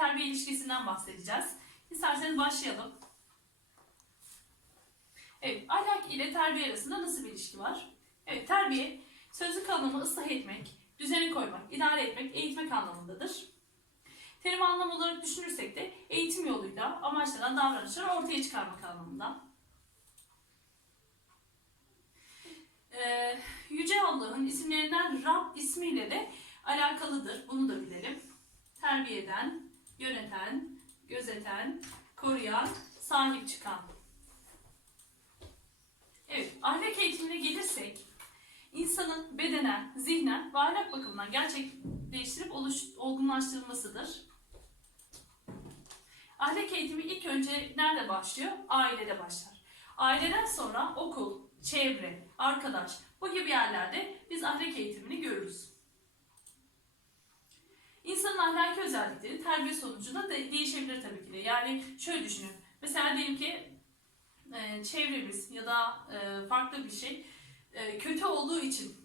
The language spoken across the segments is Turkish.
terbiye ilişkisinden bahsedeceğiz. İsterseniz başlayalım. Evet, ahlak ile terbiye arasında nasıl bir ilişki var? Evet, terbiye, sözlük anlamı ıslah etmek, düzeni koymak, idare etmek, eğitmek anlamındadır. Terim anlam olarak düşünürsek de eğitim yoluyla amaçlanan davranışları ortaya çıkarmak anlamında. Ee, Yüce Allah'ın isimlerinden Rab ismiyle de alakalıdır. Bunu da bilelim. Terbiye eden, yöneten, gözeten, koruyan, sahip çıkan. Evet, ahlak eğitimine gelirsek, insanın bedenen, zihnen ve ahlak bakımından gerçekleştirip oluş, olgunlaştırılmasıdır. Ahlak eğitimi ilk önce nerede başlıyor? Ailede başlar. Aileden sonra okul, çevre, arkadaş bu gibi yerlerde biz ahlak eğitimini görürüz. Ahlaki özellikleri terbiye sonucunda da değişebilir tabii ki de. Yani şöyle düşünün. Mesela diyelim ki e, çevremiz ya da e, farklı bir şey e, kötü olduğu için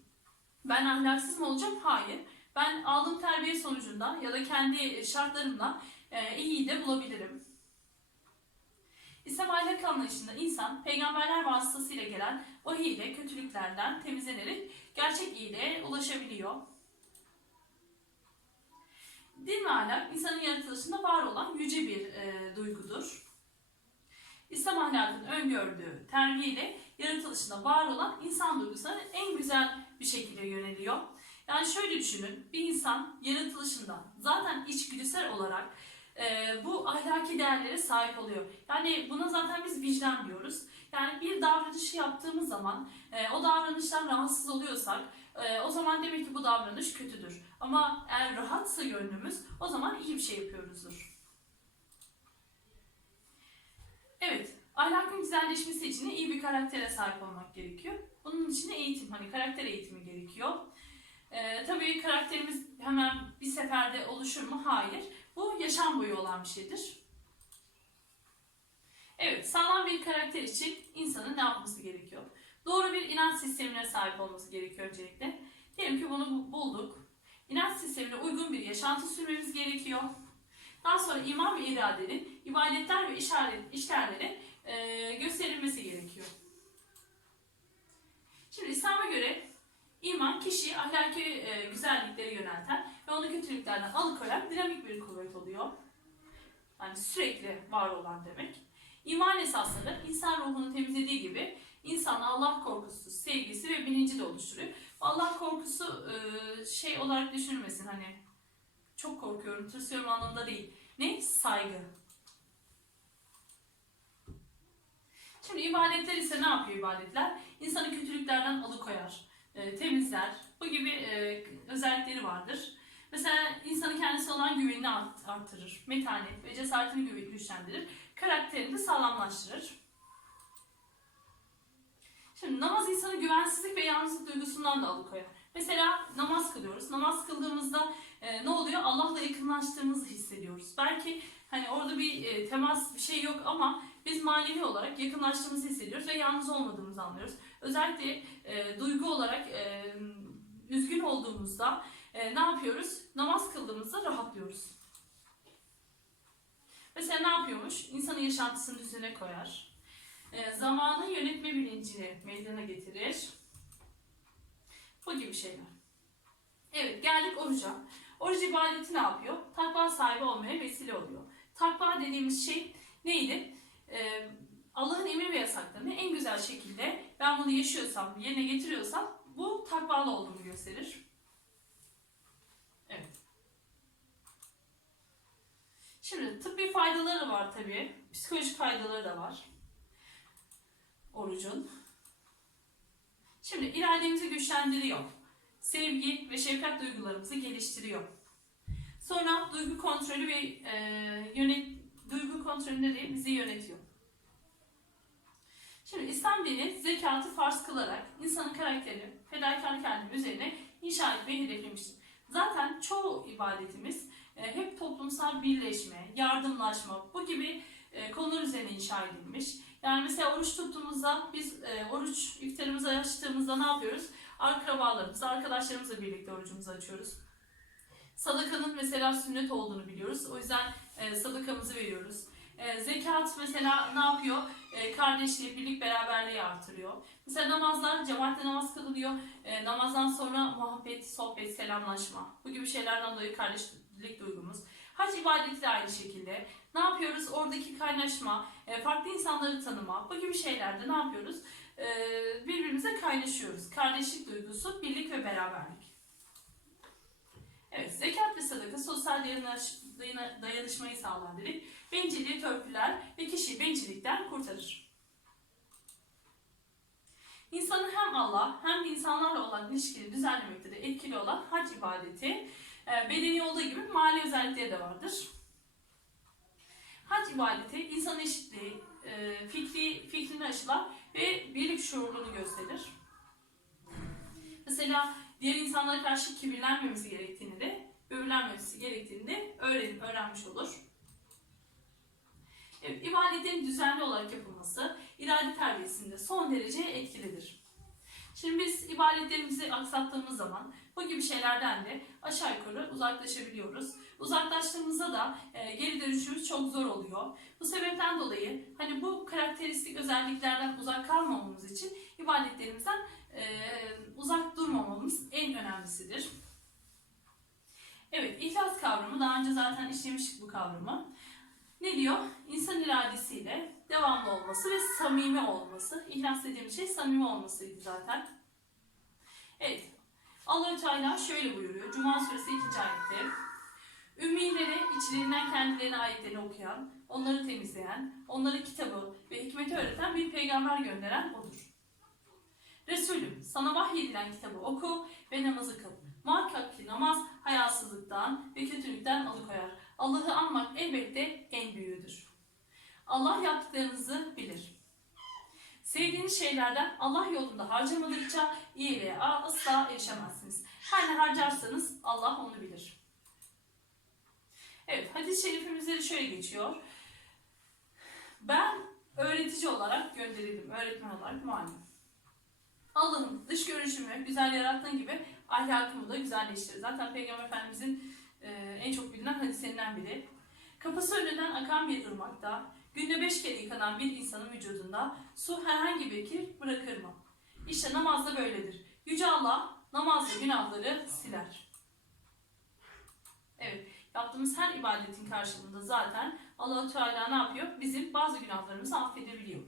ben ahlaksız mı olacağım? Hayır. Ben aldığım terbiye sonucunda ya da kendi şartlarımla e, iyiyi de bulabilirim. İslam ahlak anlayışında insan peygamberler vasıtasıyla gelen vahiy ile kötülüklerden temizlenerek gerçek iyiliğe ulaşabiliyor. Din ve ahlak insanın yaratılışında var olan yüce bir e, duygudur. İslam ahlakının öngördüğü terbiye ile yaratılışında var olan insan duygusuna en güzel bir şekilde yöneliyor. Yani şöyle düşünün, bir insan yaratılışında zaten içgüdüsel olarak e, bu ahlaki değerlere sahip oluyor. Yani buna zaten biz vicdan diyoruz. Yani bir davranışı yaptığımız zaman e, o davranıştan rahatsız oluyorsak e, o zaman demek ki bu davranış kötüdür. Ama eğer rahatsa gönlümüz o zaman iyi bir şey yapıyoruzdur. Evet, ahlakın güzelleşmesi için de iyi bir karaktere sahip olmak gerekiyor. Bunun için de eğitim, hani karakter eğitimi gerekiyor. Ee, tabii karakterimiz hemen bir seferde oluşur mu? Hayır. Bu yaşam boyu olan bir şeydir. Evet, sağlam bir karakter için insanın ne yapması gerekiyor? Doğru bir inanç sistemine sahip olması gerekiyor öncelikle. Diyelim ki bunu bulduk. İnanç sistemine uygun bir yaşantı sürmemiz gerekiyor. Daha sonra iman ve iradenin ibadetler ve işaret, işlerlere e, gösterilmesi gerekiyor. Şimdi İslam'a göre iman kişiyi ahlaki e, güzelliklere yönelten ve onu kötülüklerden alıkoyan dinamik bir kuvvet oluyor. Yani sürekli var olan demek. İman esasları insan ruhunu temizlediği gibi insan Allah korkusu, sevgisi ve bilinci de oluşturuyor. Allah korkusu e, şey olarak düşünülmesin hani çok korkuyorum, tırsıyorum anlamında değil. Ne? Saygı. Şimdi ibadetler ise ne yapıyor ibadetler? İnsanı kötülüklerden alıkoyar, e, temizler. Bu gibi e, özellikleri vardır. Mesela insanın kendisine olan güvenini art- artırır, metanet ve cesaretini güçlendirir, karakterini de sağlamlaştırır. Şimdi namaz insanı güvensizlik ve yalnızlık duygusundan da alıkoyar. Mesela namaz kılıyoruz. Namaz kıldığımızda e, ne oluyor? Allah'la yakınlaştığımızı hissediyoruz. Belki hani orada bir e, temas bir şey yok ama biz manevi olarak yakınlaştığımızı hissediyoruz ve yalnız olmadığımızı anlıyoruz. Özellikle e, duygu olarak e, üzgün olduğumuzda e, ne yapıyoruz? Namaz kıldığımızda rahatlıyoruz. Mesela ne yapıyormuş? İnsanın yaşantısını düzene koyar. E, zamanı yönetme bilincini meydana getirir. Bu gibi şeyler. Evet geldik oruca. Oruç ibadeti ne yapıyor? Takva sahibi olmaya vesile oluyor. Takva dediğimiz şey neydi? Ee, Allah'ın emir ve yasaklarını en güzel şekilde ben bunu yaşıyorsam, yerine getiriyorsam bu takvalı olduğumu gösterir. Evet. Şimdi tıbbi faydaları var tabii. Psikolojik faydaları da var. Orucun. Şimdi irademizi güçlendiriyor. Sevgi ve şefkat duygularımızı geliştiriyor. Sonra duygu kontrolü ve e, yönet duygu kontrolünde de bizi yönetiyor. Şimdi İslam dini zekatı farz kılarak insanın karakterini fedakarlık halinin üzerine inşa etmeyi hedeflemiştir. Zaten çoğu ibadetimiz e, hep toplumsal birleşme, yardımlaşma bu gibi e, konular üzerine inşa edilmiş. Yani mesela oruç tuttuğumuzda biz e, oruç iftarımızı açtığımızda ne yapıyoruz? Akrabalarımızla, arkadaşlarımızla birlikte orucumuzu açıyoruz. Sadakanın mesela sünnet olduğunu biliyoruz. O yüzden e, sadakamızı veriyoruz. E, zekat mesela ne yapıyor? E, kardeşliği, birlik beraberliği artırıyor. Mesela namazlar, cemaatle namaz kılınıyor. E, namazdan sonra muhabbet, sohbet, selamlaşma. Bu gibi şeylerden dolayı kardeşlik duygumuz. Hac ibadeti de aynı şekilde. Ne yapıyoruz? Oradaki kaynaşma, e, farklı insanları tanıma. Bu gibi şeylerde ne yapıyoruz? E, birbirimize kaynaşıyoruz. Kardeşlik duygusu, birlik ve beraberlik. Evet, zekat ve sadaka sosyal dayanışmayı sağlar dedik. Bencilliği törpüler ve kişiyi bencillikten kurtarır. İnsanın hem Allah hem insanlarla olan ilişkini düzenlemekte de etkili olan hac ibadeti, bedeni olduğu gibi mali özellikleri de vardır. Hac ibadeti insanın eşitliği, e, fikri, fikrini aşılar ve birlik şuurunu gösterir. Mesela diğer insanlara karşı kibirlenmemesi gerektiğini de, böbürlenmemesi gerektiğini de öğren, öğrenmiş olur. Evet, ibadetin düzenli olarak yapılması irade terbiyesinde son derece etkilidir. Şimdi biz ibadetlerimizi aksattığımız zaman bu gibi şeylerden de aşağı yukarı uzaklaşabiliyoruz. Uzaklaştığımızda da e, geri dönüşümüz çok zor oluyor. Bu sebepten dolayı hani bu karakteristik özelliklerden uzak kalmamamız için ibadetlerimizden e, uzak durmamamız en önemlisidir. Evet, ihlas kavramı daha önce zaten işlemiştik bu kavramı. Ne diyor? İnsan iradesiyle devamlı olması ve samimi olması. İhlas dediğim şey samimi olmasıydı zaten. Evet. Allah-u Teala şöyle buyuruyor. Cuma suresi 2. ayette. Ümmilere içlerinden kendilerine ayetlerini okuyan, onları temizleyen, onlara kitabı ve hikmeti öğreten bir peygamber gönderen odur. Resulüm sana vahyedilen kitabı oku ve namazı kıl. Muhakkak ki namaz hayasızlıktan ve kötülükten alıkoyar. Allah'ı anmak elbette en büyüğüdür. Allah yaptıklarınızı bilir. Sevdiğiniz şeylerden Allah yolunda harcamadıkça iyiliğe asla erişemezsiniz. Her ne harcarsanız Allah onu bilir. Evet, hadis-i şerifimizde de şöyle geçiyor. Ben öğretici olarak gönderildim, öğretmen olarak muallim. Allah'ın dış görünüşümü güzel yarattığın gibi ahlakımı da güzelleştirir. Zaten Peygamber Efendimizin e, en çok bilinen hadislerinden biri. Kapısı önünden akan bir ırmakta, günde beş kere yıkanan bir insanın vücudunda su herhangi bir kir bırakır mı? İşte namaz da böyledir. Yüce Allah namazla günahları siler. Evet, yaptığımız her ibadetin karşılığında zaten allah Teala ne yapıyor? Bizim bazı günahlarımızı affedebiliyor.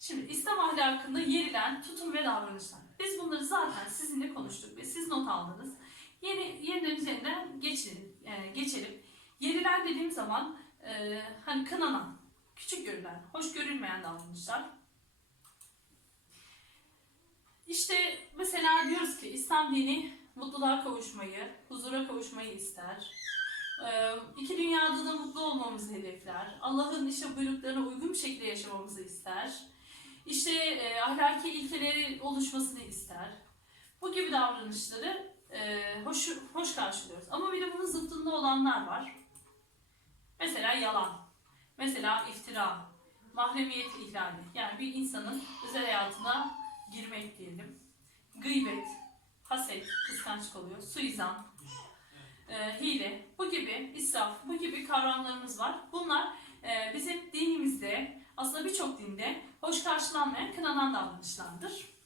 Şimdi İslam ahlakında yerilen tutum ve davranışlar. Biz bunları zaten sizinle konuştuk ve siz not aldınız. Yeni yeniden üzerinden geçelim. E, geçelim. Yerilen dediğim zaman e, hani kınanan, küçük görülen, hoş görülmeyen davranışlar. İşte mesela diyoruz ki İslam dini mutluluğa kavuşmayı, huzura kavuşmayı ister. Ee, iki dünyada da mutlu olmamızı hedefler. Allah'ın işte buyruklarına uygun bir şekilde yaşamamızı ister. İşte e, ahlaki ilkeleri oluşmasını ister. Bu gibi davranışları e, hoş, hoş karşılıyoruz. Ama bir de bunun zıttında olanlar var. Mesela yalan, mesela iftira, mahremiyet ihlali. Yani bir insanın özel hayatına girmek diyelim. Gıybet, haset, kıskançlık oluyor, suizan, e, hile, bu gibi israf, bu gibi kavramlarımız var. Bunlar e, bizim dinimizde, aslında birçok dinde hoş karşılanmayan, kınanan davranışlardır.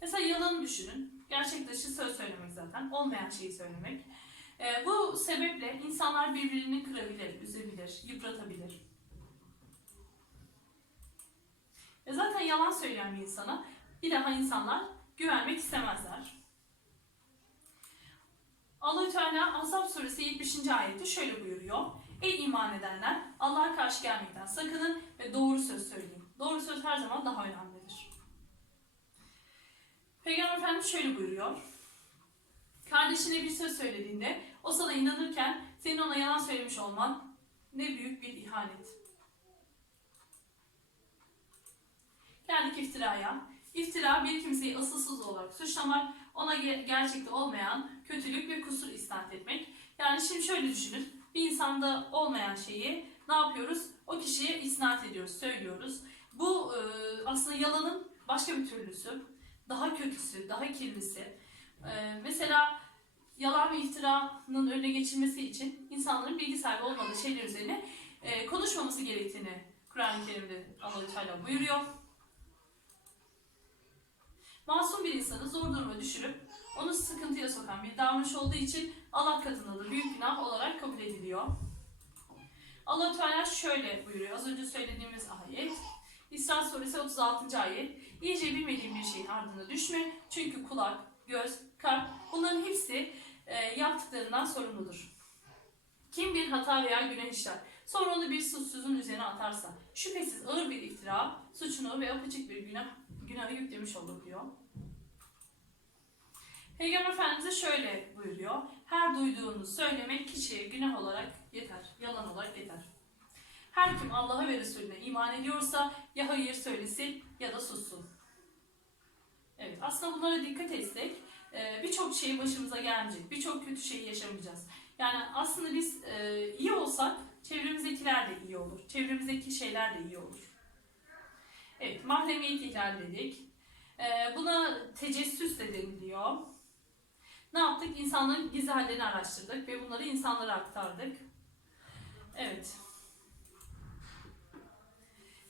Mesela yalanı düşünün. Gerçek dışı söz söylemek zaten, olmayan şeyi söylemek. E, bu sebeple insanlar birbirini kırabilir, üzebilir, yıpratabilir. E zaten yalan söyleyen bir insana bir daha insanlar güvenmek istemezler. Allah-u Teala Ahzab suresi 70. ayette şöyle buyuruyor. Ey iman edenler Allah'a karşı gelmekten sakının ve doğru söz söyleyin. Doğru söz her zaman daha önemlidir. Peygamber Efendimiz şöyle buyuruyor. Kardeşine bir söz söylediğinde o sana inanırken senin ona yalan söylemiş olman ne büyük bir ihanet. Geldik iftiraya. İftira bir kimseyi asılsız olarak suçlamak, ona ge- gerçekte olmayan kötülük ve kusur isnat etmek. Yani şimdi şöyle düşünün. Bir insanda olmayan şeyi ne yapıyoruz? O kişiye isnat ediyoruz, söylüyoruz. Bu e, aslında yalanın başka bir türlüsü. Daha kötüsü, daha kirlisi. E, mesela yalan ve iftiranın önüne geçilmesi için insanların bilgi sahibi olmadığı şeyler üzerine e, konuşmaması gerektiğini Kur'an-ı Kerim'de Allah-u Teala buyuruyor. Masum bir insanı zor duruma düşürüp onu sıkıntıya sokan bir davranış olduğu için Allah katında da büyük günah olarak kabul ediliyor. Allah Teala şöyle buyuruyor. Az önce söylediğimiz ayet. İsra suresi 36. ayet. İyice bilmediğin bir şeyin ardına düşme. Çünkü kulak, göz, kalp bunların hepsi yaptıklarından sorumludur. Kim bir hata veya günah işler, sonra onu bir suçsuzun üzerine atarsa, şüphesiz ağır bir iftira, suçunu ve apaçık bir günah, günahı yüklemiş olur diyor. Peygamber Efendimiz şöyle buyuruyor. Her duyduğunu söylemek kişiye günah olarak yeter, yalan olarak yeter. Her kim Allah'a ve Resulüne iman ediyorsa ya hayır söylesin ya da sussun. Evet, aslında bunlara dikkat etsek e, birçok şey başımıza gelmeyecek, birçok kötü şeyi yaşamayacağız. Yani aslında biz e, iyi olsak çevremizdekiler de iyi olur, çevremizdeki şeyler de iyi olur. Evet, mahremiyet ihlal dedik. E, buna tecessüs de deniliyor. Ne yaptık? İnsanların gizli hallerini araştırdık ve bunları insanlara aktardık. Evet.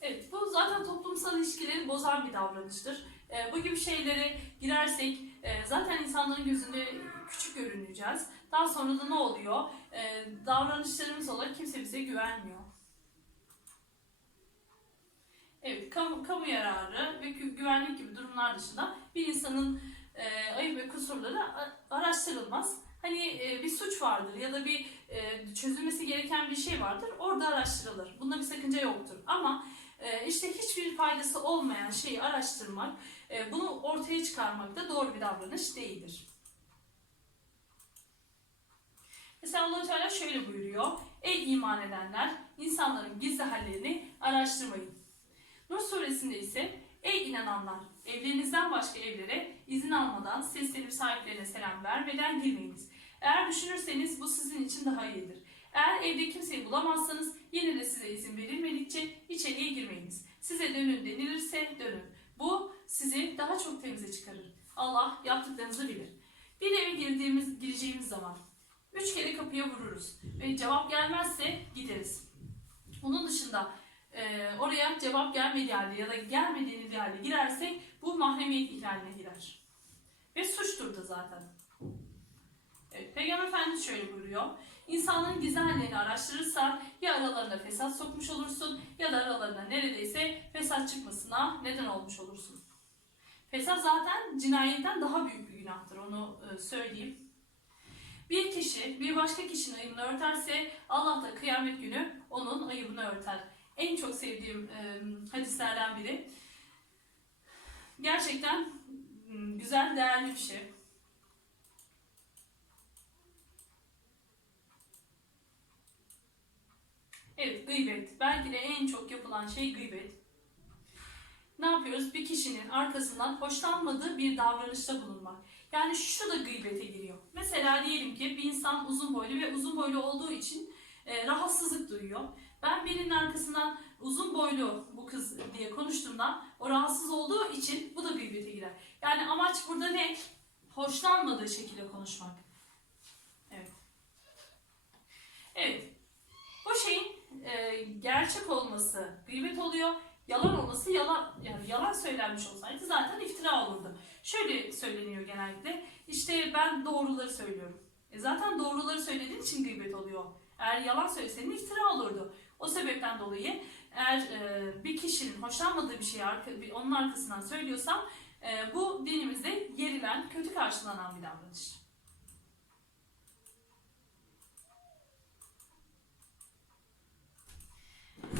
Evet, bu zaten toplumsal ilişkileri bozan bir davranıştır. Ee, bu gibi şeylere girersek e, zaten insanların gözünde küçük görüneceğiz. Daha sonra da ne oluyor? Ee, davranışlarımız olarak kimse bize güvenmiyor. Evet, kamu, kamu yararı ve gü- güvenlik gibi durumlar dışında bir insanın e, ayıp ve kusurları araştırılmaz. Hani e, bir suç vardır ya da bir e, çözülmesi gereken bir şey vardır, orada araştırılır. Bunda bir sakınca yoktur. Ama e, işte hiçbir faydası olmayan şeyi araştırmak, e, bunu ortaya çıkarmak da doğru bir davranış değildir. Mesela allah Teala şöyle buyuruyor. Ey iman edenler, insanların gizli hallerini araştırmayın. Nur suresinde ise Ey inananlar, evlerinizden başka evlere izin almadan seslenip sahiplerine selam vermeden girmeyiniz. Eğer düşünürseniz bu sizin için daha iyidir. Eğer evde kimseyi bulamazsanız yine de size izin verilmedikçe içeriye girmeyiniz. Size dönün denilirse dönün. Bu sizi daha çok temize çıkarır. Allah yaptıklarınızı bilir. Bir eve girdiğimiz, gireceğimiz zaman üç kere kapıya vururuz ve cevap gelmezse gideriz. Onun dışında e, oraya cevap gelmediği halde ya da gelmediğini halde girersek bu mahremiyet ihlaline girer. Ve suçtur da zaten. Evet, Peygamber Efendimiz şöyle buyuruyor. İnsanların gizli hallerini araştırırsan ya aralarına fesat sokmuş olursun ya da aralarına neredeyse fesat çıkmasına neden olmuş olursun. Fesat zaten cinayetten daha büyük bir günahtır onu e, söyleyeyim. Bir kişi bir başka kişinin ayıbını örterse Allah da kıyamet günü onun ayıbını örter. En çok sevdiğim e, hadislerden biri. Gerçekten güzel, değerli bir şey. Evet, gıybet. Belki de en çok yapılan şey gıybet. Ne yapıyoruz? Bir kişinin arkasından hoşlanmadığı bir davranışta bulunmak. Yani şu da gıybete giriyor. Mesela diyelim ki bir insan uzun boylu ve uzun boylu olduğu için e, rahatsızlık duyuyor. Ben birinin arkasından uzun boylu bu kız diye konuştuğumda o rahatsız olduğu için bu da gıybete girer. Yani amaç burada ne? Hoşlanmadığı şekilde konuşmak. Evet. Evet. Bu şeyin e, gerçek olması gıybet oluyor. Yalan olması yalan yani yalan söylenmiş olsaydı zaten iftira olurdu. Şöyle söyleniyor genellikle. İşte ben doğruları söylüyorum. E zaten doğruları söylediğin için gıybet oluyor. Eğer yalan söylesenin iftira olurdu. O sebepten dolayı eğer e, bir kişinin hoşlanmadığı bir şeyi arka, onun arkasından söylüyorsam e, bu dinimizde yerilen, kötü karşılanan bir davranış.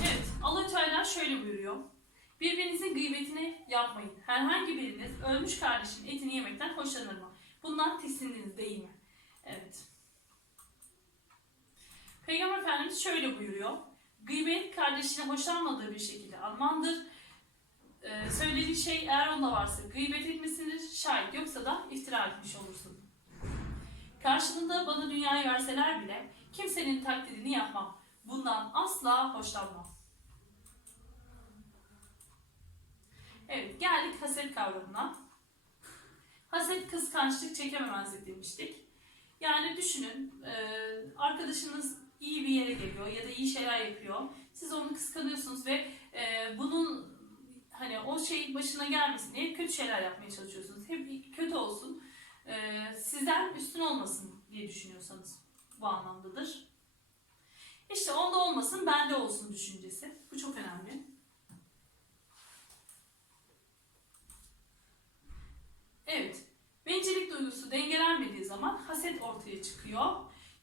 Evet, allah Teala şöyle buyuruyor. Birbirinizin gıybetini yapmayın. Herhangi biriniz ölmüş kardeşin etini yemekten hoşlanır mı? Bundan tiksindiniz değil mi? Evet. Peygamber Efendimiz şöyle buyuruyor. Gıybet kardeşine hoşlanmadığı bir şekilde almandır. Ee, söylediği şey eğer onda varsa gıybet etmesidir. Şayet yoksa da iftira etmiş olursun. Karşılığında bana dünyayı verseler bile kimsenin taklidini yapmam. Bundan asla hoşlanmam. Evet, geldik haset kavramına. Haset kıskançlık çekememezlik demiştik. Yani düşünün e, arkadaşınız iyi bir yere geliyor ya da iyi şeyler yapıyor. Siz onu kıskanıyorsunuz ve e, bunun hani o şey başına gelmesin diye kötü şeyler yapmaya çalışıyorsunuz. Hep kötü olsun. e, sizden üstün olmasın diye düşünüyorsanız bu anlamdadır. İşte onda olmasın, bende olsun düşüncesi. Bu çok önemli. Evet. Bencillik duygusu dengelenmediği zaman haset ortaya çıkıyor.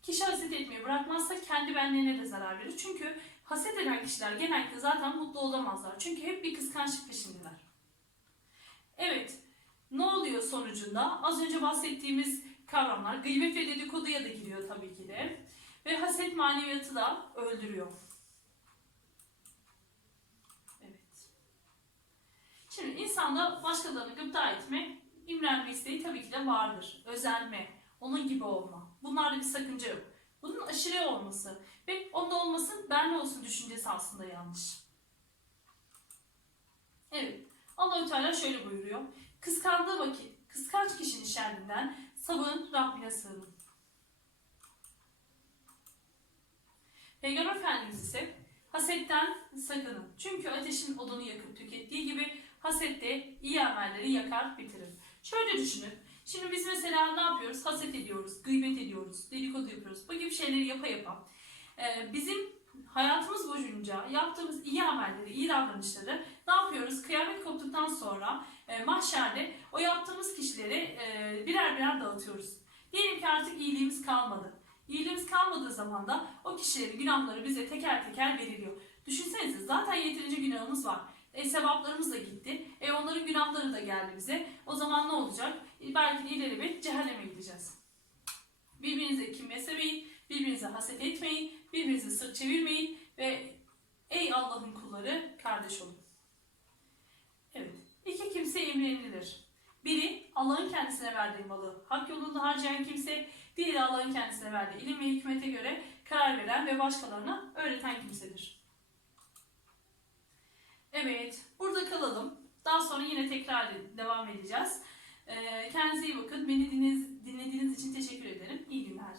Kişi haset etmeyi bırakmazsa kendi benliğine de zarar verir. Çünkü haset eden kişiler genellikle zaten mutlu olamazlar. Çünkü hep bir kıskançlık peşindeler. Evet. Ne oluyor sonucunda? Az önce bahsettiğimiz kavramlar gıybet ve dedikoduya da giriyor tabii ki de. Ve haset maneviyatı da öldürüyor. Evet. Şimdi insanda başkalarını gıpta etme, imrenme isteği tabii ki de vardır. Özenme, onun gibi olma. Bunlarda bir sakınca yok. Bunun aşırı olması ve onda olmasın, bende olsun düşüncesi aslında yanlış. Evet. allah Teala şöyle buyuruyor. Kıskandığı vakit, kıskanç kişinin şerrinden sabığın Rabbine sığının. Peygamber Efendimiz ise hasetten sakının. Çünkü ateşin odunu yakıp tükettiği gibi haset de iyi amelleri yakar bitirir. Şöyle düşünün. Şimdi biz mesela ne yapıyoruz? Haset ediyoruz, gıybet ediyoruz, dedikodu yapıyoruz. Bu gibi şeyleri yapa yapa. e, bizim hayatımız boyunca yaptığımız iyi amelleri, iyi davranışları ne yapıyoruz? Kıyamet koptuktan sonra e, mahşerde o yaptığımız kişileri e, birer birer dağıtıyoruz. Diyelim ki artık iyiliğimiz kalmadı. İyiliğimiz kalmadığı zaman da o kişilerin günahları bize teker teker veriliyor. Düşünsenize zaten yeterince günahımız var. E, sevaplarımız da gitti. E, onların günahları da geldi bize. O zaman ne olacak? E, belki de ileri bir cehenneme gideceğiz. Birbirinize kim beslemeyin, birbirinize haset etmeyin, birbirinize sırt çevirmeyin ve ey Allah'ın kulları kardeş olun. Evet. İki kimse emrenilir. Biri Allah'ın kendisine verdiği malı hak yolunda harcayan kimse, diğeri Allah'ın kendisine verdiği ilim ve hikmete göre karar veren ve başkalarına öğreten kimsedir. Evet, burada kalalım. Daha sonra yine tekrar devam edeceğiz. Ee, Kendinize iyi bakın. Beni dinlediğiniz, için teşekkür ederim. İyi günler.